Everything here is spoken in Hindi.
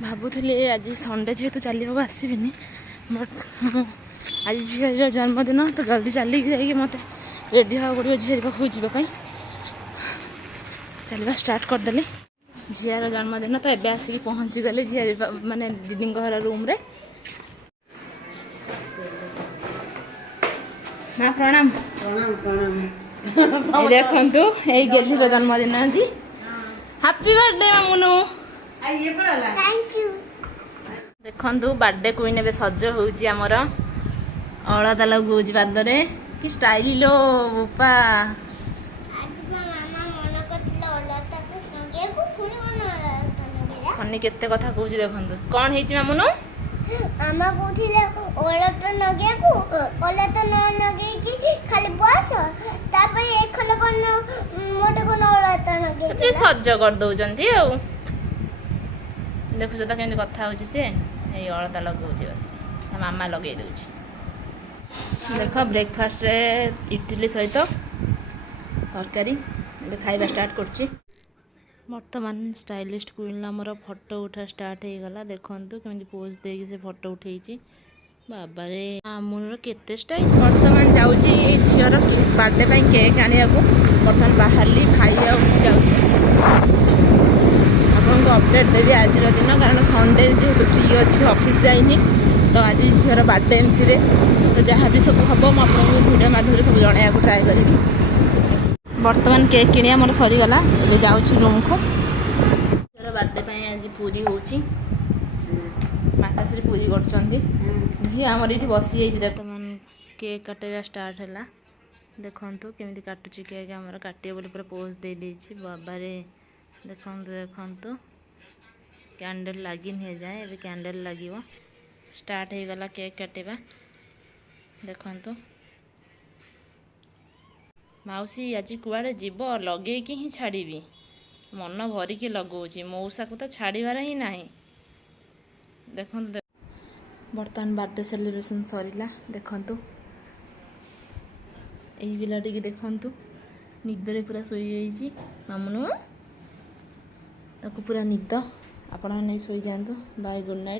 भावुली आज संडे जेहेतु चलिए आसबिनी बट आज झीर जन्मदिन तो जल्दी चलिक जाइए मत रेडी हाँ पड़ो झील पाखक जावाई चलवा स्टार्ट करदेली। झीर जन्मदिन तो एवं आसिक पहुँची गली झील माने दीदी घर रूम रे। माँ प्रणाम। प्रणाम प्रणाम। देखु यही गेली जन्मदिन आज हैप्पी बर्थडे मामुनु। देखु बर्थडे क्वीन ए सज होमर अलता लगुच पादरे कि स्टाइल लो बोपा खनी केते कथा कहूँ देखु कौन है मामुनु आमा कहूले ओलत नगे को ओलत न नगे कि खाली बस तापर एखन कोन मोटे कोन ओलत नगे सज कर दउजंती आ देखु तो केमती कथा होची से ए अलता लगाउची बस मामा लगे दउची। देख ब्रेकफास्ट रे इडली सहित तरकारी खाइबा स्टार्ट करची। बर्तमान स्टाइलिस्ट क्वीन आमर फोटो उठा स्टार्ट हो गला। देखु केमती पोज देगी से फोटो उठे बाबा रे आमुर केते स्टाइल। बर्तमान जाऊँगी झीर बर्थडे केक आने को बर्तमान बाहरली खाइया आपको अपडेट देवी आज दिन कारण संडे जेहेतु फ्री अच्छी ऑफिस जाइनी तो आज झीर बर्थडे एमती तो जहाँ भी सब हम आपको वीडियो माध्यम सब जन ट्राए करी। बर्तमान केक किणी आमर सरीगला ए जाऊँ रूम को। झीर बर्थडे आज पूरी होची माताश्री पूरी कर झी आमर ये बसी जाइए। देखमान केक काटा स्टार्ट है देखु केमी काटुची केक आमर काटे बोली पूरा पोज दे देछि बाबा रे। देखु देखु कैंडल लगी नहीं जाए ए कैंडल लगे स्टार्ट हो गला केक काटेबा। देखु मौसी आज कुआड़े जीव लगे ही छाड़ी मन भरिकी लगौची मौसा को तो छाड़बार ही ना। देखु बर्तमान बर्थडे सेलिब्रेशन सरीला। देखु यही पिलाटी की देखु निदरे पूरा शोई मामुनु ताकू पूरा निद आपण मैंने भी शोई जातु। Bye good night.